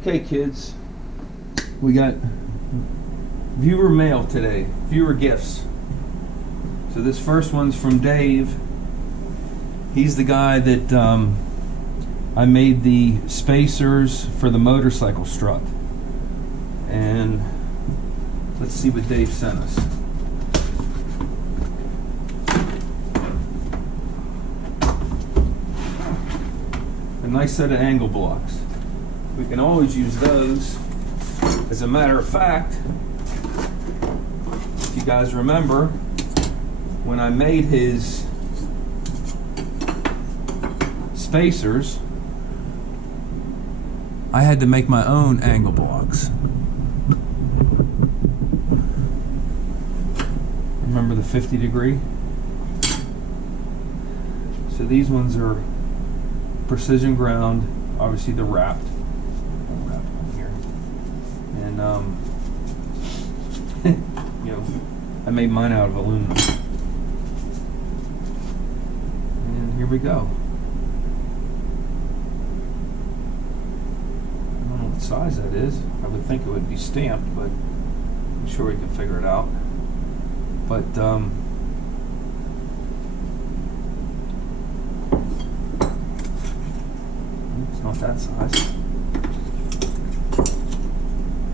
Okay, kids, we got viewer mail today, viewer gifts. So this first one's from Dave. He's the guy that I made the spacers for the motorcycle strut. And let's see what Dave sent us. A nice set of angle blocks. We can always use those. As a matter of fact, if you guys remember, when I made his spacers, I had to make my own angle blocks. Remember the 50 degree? So these ones are precision ground. Obviously they're wrapped. Here. And you know, I made mine out of aluminum. And here we go. I don't know what size that is. I would think it would be stamped, but I'm sure we can figure it out. But it's not that size.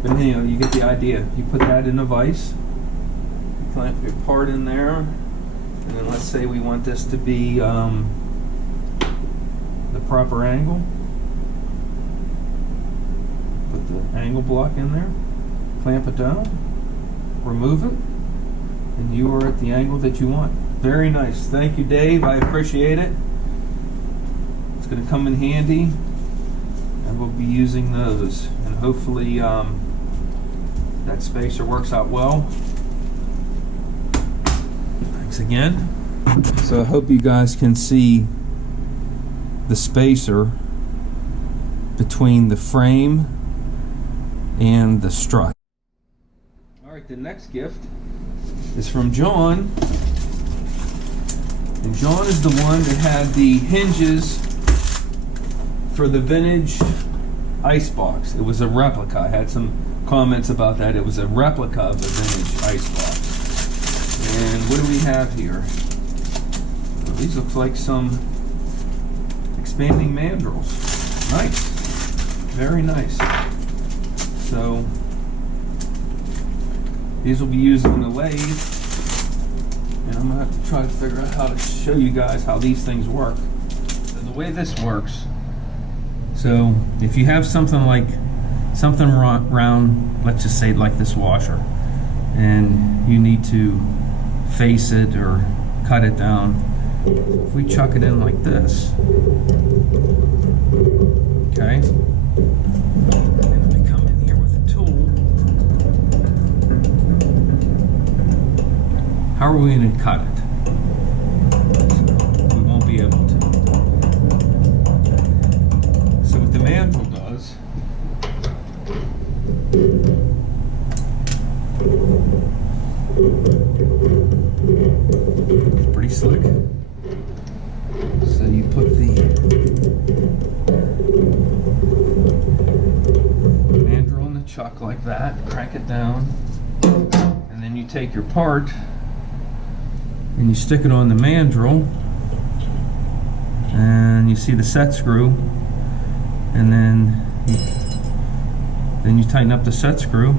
But anyhow, you get the idea. You put that in a vise, you clamp your part in there, and then let's say we want this to be the proper angle. Put the angle block in there, clamp it down, remove it, and you are at the angle that you want. Very nice. Thank you, Dave. I appreciate it. It's going to come in handy, and we'll be using those. And hopefully that spacer works out well. Thanks again. So I hope you guys can see the spacer between the frame and the strut. All right, the next gift is from John, and John is the one that had the hinges for the vintage icebox. It was a replica. I had some comments about that. It was a replica of the vintage icebox. And what do we have here? Well, these look like some expanding mandrels. Nice, very nice. So these will be used in the lathe, and I'm going to have to try to figure out how to show you guys how these things work. So the way this works, so if you have something round, let's just say like this washer, and you need to face it or cut it down, if we chuck it in like this, okay, and we come in here with a tool, how are we going to cut it? We won't be able to. So what the mandrel does, it's pretty slick. So you put the mandrel in the chuck like that, crank it down, and then you take your part and you stick it on the mandrel, and you see the set screw, and then you tighten up the set screw,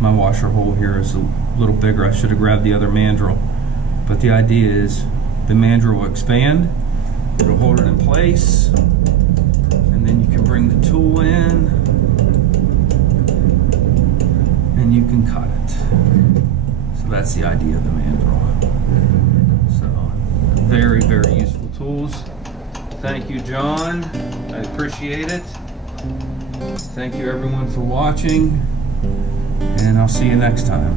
my washer hole here is a little bigger. I should have grabbed the other mandrel, but the idea is the mandrel will expand, it'll hold it in place, and then you can bring the tool in and you can cut it. So that's the idea of the mandrel. So very, very useful tools. Thank you, John. I appreciate it. Thank you everyone for watching, and I'll see you next time.